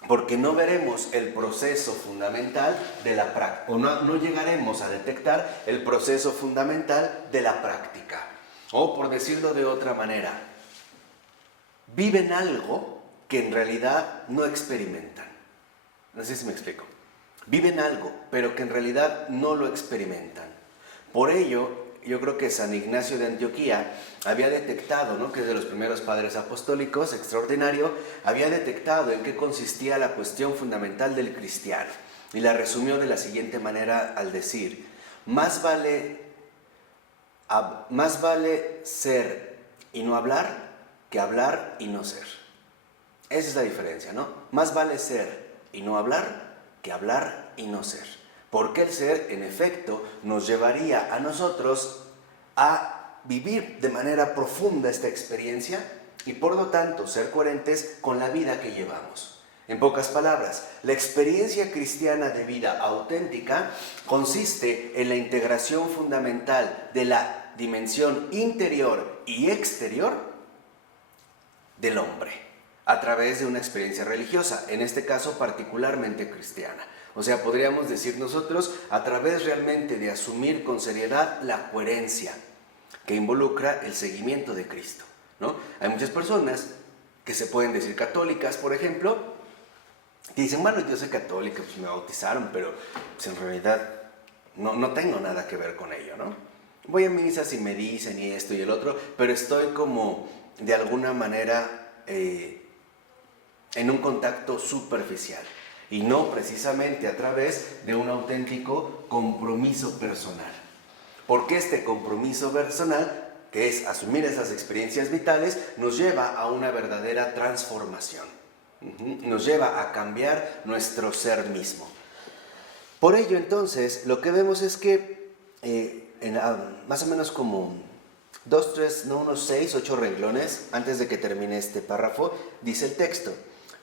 Porque no veremos el proceso fundamental de la práctica, o no llegaremos a detectar el proceso fundamental de la práctica. O por decirlo de otra manera, viven algo que en realidad no experimentan. No sé si me explico. Viven algo, pero que en realidad no lo experimentan. Por ello, yo creo que San Ignacio de Antioquía había detectado, ¿no?, que es de los primeros padres apostólicos, extraordinario, había detectado en qué consistía la cuestión fundamental del cristiano. Y la resumió de la siguiente manera al decir: más vale ser y no hablar que hablar y no ser. Esa es la diferencia, ¿no? Más vale ser y no hablar que hablar y no ser. Porque el ser, en efecto, nos llevaría a nosotros a vivir de manera profunda esta experiencia y por lo tanto ser coherentes con la vida que llevamos. En pocas palabras, la experiencia cristiana de vida auténtica consiste en la integración fundamental de la dimensión interior y exterior del hombre, a través de una experiencia religiosa, en este caso particularmente cristiana. O sea, podríamos decir nosotros, a través realmente de asumir con seriedad la coherencia que involucra el seguimiento de Cristo, ¿no? Hay muchas personas que se pueden decir católicas, por ejemplo, que dicen, bueno, yo soy católica, pues me bautizaron, pero pues en realidad no tengo nada que ver con ello, ¿no? Voy a misas y me dicen y esto y el otro, pero estoy como de alguna manera en un contacto superficial y no precisamente a través de un auténtico compromiso personal. Porque este compromiso personal, que es asumir esas experiencias vitales, nos lleva a una verdadera transformación. Nos lleva a cambiar nuestro ser mismo. Por ello, entonces, lo que vemos es que más o menos como 2, 3, no, unos 6, 8 renglones antes de que termine este párrafo, dice el texto: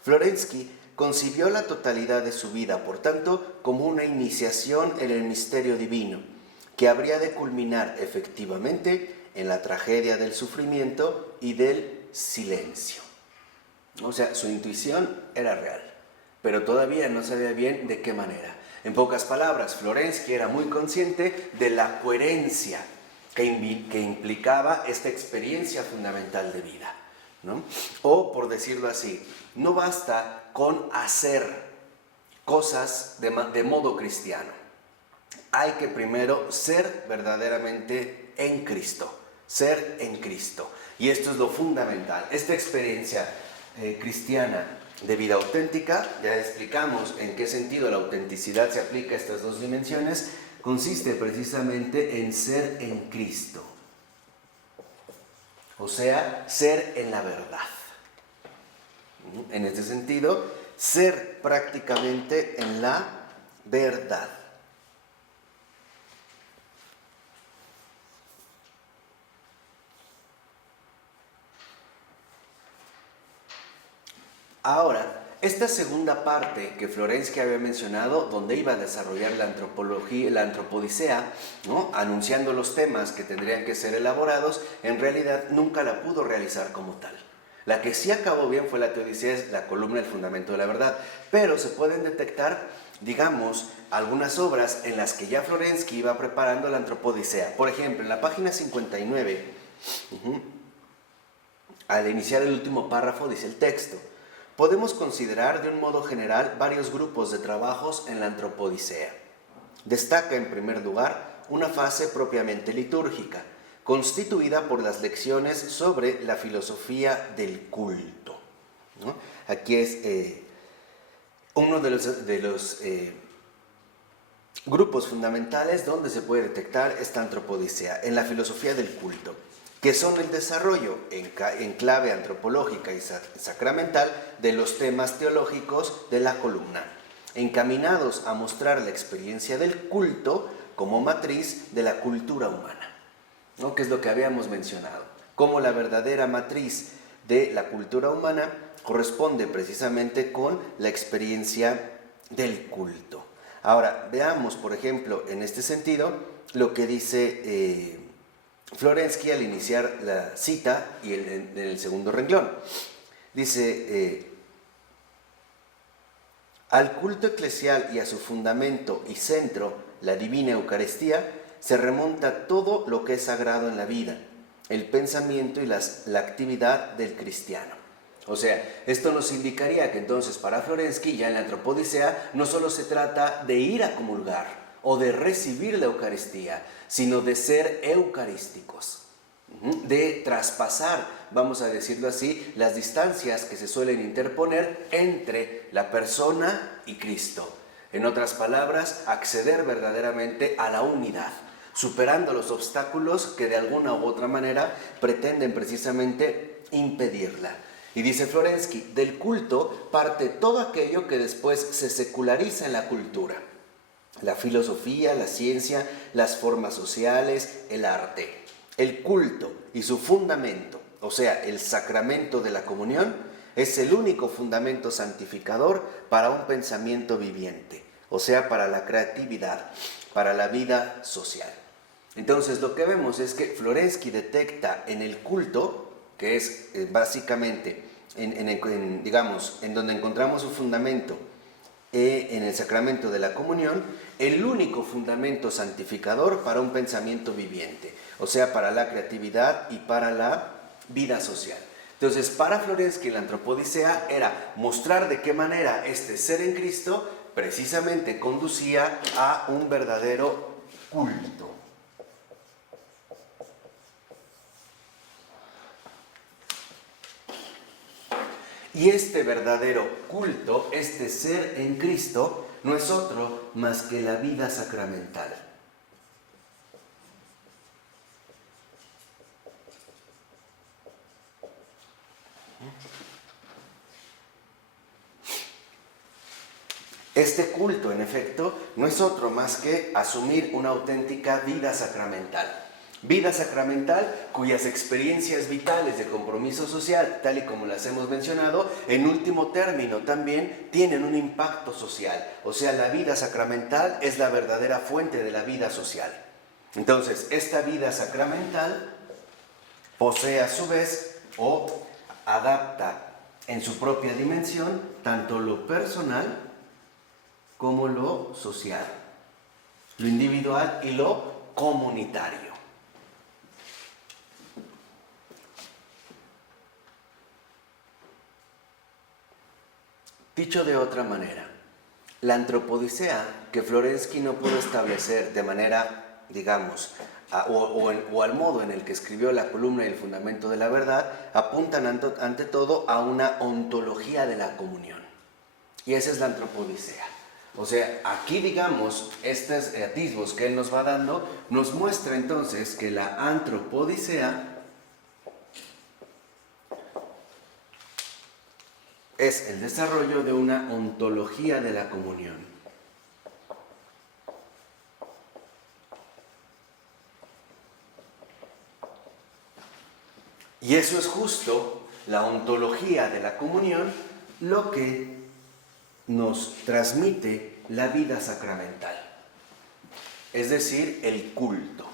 Florensky concibió la totalidad de su vida, por tanto, como una iniciación en el misterio divino, que habría de culminar efectivamente en la tragedia del sufrimiento y del silencio. O sea, su intuición era real, pero todavía no sabía bien de qué manera. En pocas palabras, Florensky era muy consciente de la coherencia que implicaba esta experiencia fundamental de vida, ¿no? O, por decirlo así, no basta con hacer cosas de modo cristiano. Hay que primero ser verdaderamente en Cristo, ser en Cristo. Y esto es lo fundamental. Esta experiencia cristiana de vida auténtica, ya explicamos en qué sentido la autenticidad se aplica a estas dos dimensiones, consiste precisamente en ser en Cristo. O sea, ser en la verdad. En este sentido, ser prácticamente en la verdad. Ahora, esta segunda parte que Florensky había mencionado, donde iba a desarrollar la antropología, la antropodicea, ¿no?, anunciando los temas que tendrían que ser elaborados, en realidad nunca la pudo realizar como tal. La que sí acabó bien fue la Teodicea, es la columna del fundamento de la verdad, pero se pueden detectar, digamos, algunas obras en las que ya Florensky iba preparando la antropodicea. Por ejemplo, en la página 59, al iniciar el último párrafo, dice el texto: podemos considerar de un modo general varios grupos de trabajos en la antropodicea. Destaca en primer lugar una fase propiamente litúrgica, constituida por las lecciones sobre la filosofía del culto, ¿no? Aquí es uno de los grupos fundamentales donde se puede detectar esta antropodicea, en la filosofía del culto, que son el desarrollo en clave antropológica y sacramental de los temas teológicos de la columna, encaminados a mostrar la experiencia del culto como matriz de la cultura humana, ¿no?, que es lo que habíamos mencionado, como la verdadera matriz de la cultura humana corresponde precisamente con la experiencia del culto. Ahora, veamos, por ejemplo, en este sentido, lo que dice Florensky al iniciar la cita y en el segundo renglón. Dice: al culto eclesial y a su fundamento y centro, la divina Eucaristía, se remonta todo lo que es sagrado en la vida, el pensamiento y la actividad del cristiano. O sea, esto nos indicaría que entonces para Florensky, ya en la antropodicea, no solo se trata de ir a comulgar o de recibir la Eucaristía, sino de ser eucarísticos, de traspasar, vamos a decirlo así, las distancias que se suelen interponer entre la persona y Cristo. En otras palabras, acceder verdaderamente a la unidad, superando los obstáculos que de alguna u otra manera pretenden precisamente impedirla. Y dice Florensky: del culto parte todo aquello que después se seculariza en la cultura: la filosofía, la ciencia, las formas sociales, el arte. El culto y su fundamento, o sea, el sacramento de la comunión, es el único fundamento santificador para un pensamiento viviente, o sea, para la creatividad, para la vida social. Entonces, lo que vemos es que Florensky detecta en el culto, que es básicamente, digamos, en donde encontramos su fundamento, en el sacramento de la comunión, el único fundamento santificador para un pensamiento viviente, o sea, para la creatividad y para la vida social. Entonces, para Florensky, la antropodicea era mostrar de qué manera este ser en Cristo precisamente conducía a un verdadero culto. Y este verdadero culto, este ser en Cristo, no es otro más que la vida sacramental. Este culto, en efecto, no es otro más que asumir una auténtica vida sacramental. Vida sacramental cuyas experiencias vitales de compromiso social, tal y como las hemos mencionado, en último término también tienen un impacto social. O sea, la vida sacramental es la verdadera fuente de la vida social. Entonces, esta vida sacramental posee a su vez o adapta en su propia dimensión tanto lo personal como lo social, lo individual y lo comunitario. Dicho de otra manera, la antropodicea que Florensky no pudo establecer de manera, digamos, o al modo en el que escribió la columna y el fundamento de la verdad, apuntan ante todo a una ontología de la comunión. Y esa es la antropodicea. O sea, aquí, digamos, estos atisbos que él nos va dando, nos muestra entonces que la antropodicea es el desarrollo de una ontología de la comunión. Y eso es justo la ontología de la comunión, lo que nos transmite la vida sacramental, es decir, el culto.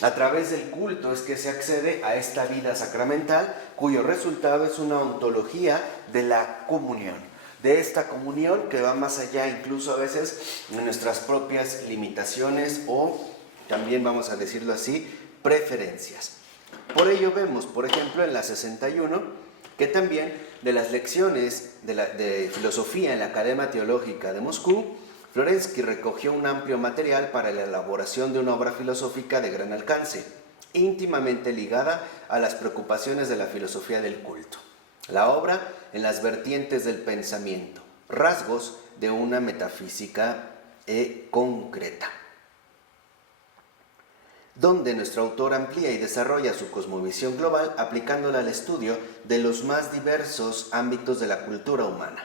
A través del culto es que se accede a esta vida sacramental, cuyo resultado es una ontología de la comunión, de esta comunión que va más allá incluso a veces de nuestras propias limitaciones o también, vamos a decirlo así, preferencias. Por ello vemos, por ejemplo, en la 61, que también de las lecciones de filosofía en la Academia Teológica de Moscú, Florensky recogió un amplio material para la elaboración de una obra filosófica de gran alcance, íntimamente ligada a las preocupaciones de la filosofía del culto. La obra en las vertientes del pensamiento, rasgos de una metafísica concreta, donde nuestro autor amplía y desarrolla su cosmovisión global aplicándola al estudio de los más diversos ámbitos de la cultura humana,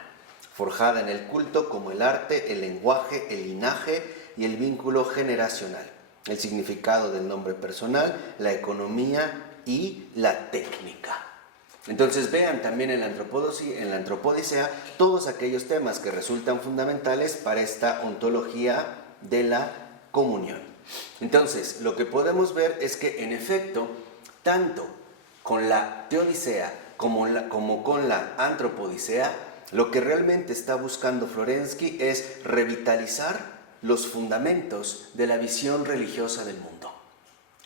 forjada en el culto como el arte, el lenguaje, el linaje y el vínculo generacional, el significado del nombre personal, la economía y la técnica. Entonces vean también en la Antropodicea todos aquellos temas que resultan fundamentales para esta ontología de la comunión. Entonces, lo que podemos ver es que en efecto, tanto con la Teodicea como con la Antropodicea, lo que realmente está buscando Florensky es revitalizar los fundamentos de la visión religiosa del mundo.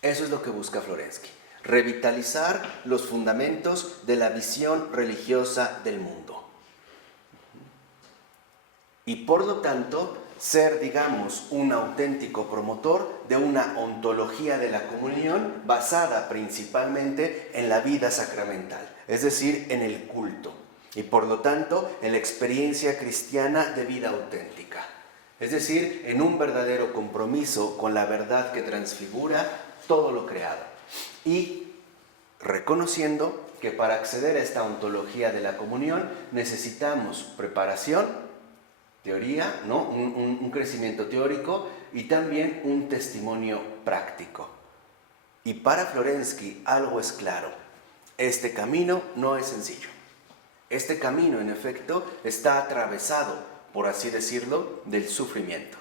Eso es lo que busca Florensky, revitalizar los fundamentos de la visión religiosa del mundo. Y por lo tanto, ser, digamos, un auténtico promotor de una ontología de la comunión basada principalmente en la vida sacramental, es decir, en el culto, y por lo tanto en la experiencia cristiana de vida auténtica, es decir, en un verdadero compromiso con la verdad que transfigura todo lo creado, y reconociendo que para acceder a esta ontología de la comunión necesitamos preparación, teoría, ¿no? un crecimiento teórico y también un testimonio práctico. Y para Florensky algo es claro, este camino no es sencillo. Este camino, en efecto, está atravesado, por así decirlo, del sufrimiento,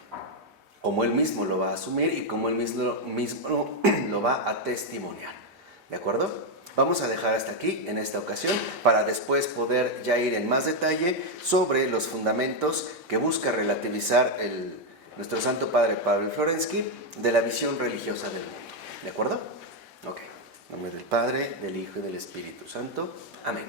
como él mismo lo va a asumir y como él mismo lo va a testimoniar. ¿De acuerdo? Vamos a dejar hasta aquí en esta ocasión para después poder ya ir en más detalle sobre los fundamentos que busca relativizar nuestro Santo Padre Pablo Florensky de la visión religiosa del mundo. ¿De acuerdo? Ok. En nombre del Padre, del Hijo y del Espíritu Santo. Amén.